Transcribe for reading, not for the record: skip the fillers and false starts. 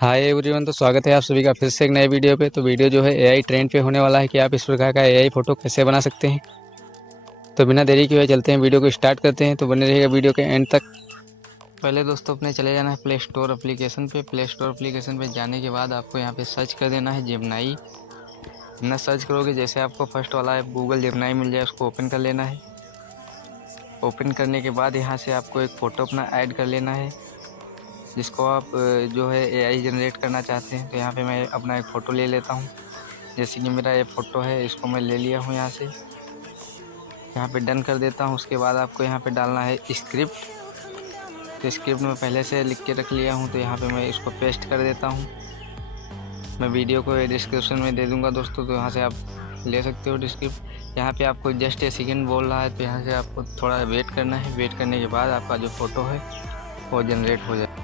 Hi everyone, तो स्वागत है आप सभी का फिर से एक नए वीडियो पे। तो वीडियो जो है एआई ट्रेंड पे होने वाला है कि आप इस प्रकार का एआई फोटो कैसे बना सकते हैं। तो बिना देरी किए हुए चलते हैं, वीडियो को स्टार्ट करते हैं। तो बने रहिएगा वीडियो के एंड तक। पहले दोस्तों अपने चले जाना है प्ले स्टोर एप्लीकेशन पे। प्ले स्टोर एप्लीकेशन पे जाने के बाद आपको यहाँ पे सर्च कर देना है जेमिनाई। जितना सर्च करोगे, जैसे आपको फर्स्ट वाला ऐप गूगल जेमिनाई मिल जाए, उसको ओपन कर लेना है। ओपन करने के बाद यहाँ से आपको एक फ़ोटो अपना ऐड कर लेना है, जिसको आप जो है एआई जनरेट करना चाहते हैं। तो यहाँ पे मैं अपना एक फ़ोटो ले लेता हूँ। जैसे कि मेरा ये फ़ोटो है, इसको मैं ले लिया हूँ यहाँ से। यहाँ पे डन कर देता हूँ। उसके बाद आपको यहाँ पे डालना है स्क्रिप्ट। तो स्क्रिप्ट मैं पहले से लिख के रख लिया हूँ, तो यहाँ पे मैं इसको पेस्ट कर देता हूँ। मैं वीडियो को डिस्क्रिप्शन में दे दूँगा दोस्तों, तो यहाँ से आप ले सकते हो डिस्क्रिप्ट। यहाँ पे आपको जस्ट ए सेकेंड बोल रहा है, तो यहाँ से आपको थोड़ा वेट करना है। वेट करने के बाद आपका जो फ़ोटो है वो जनरेट हो जाए।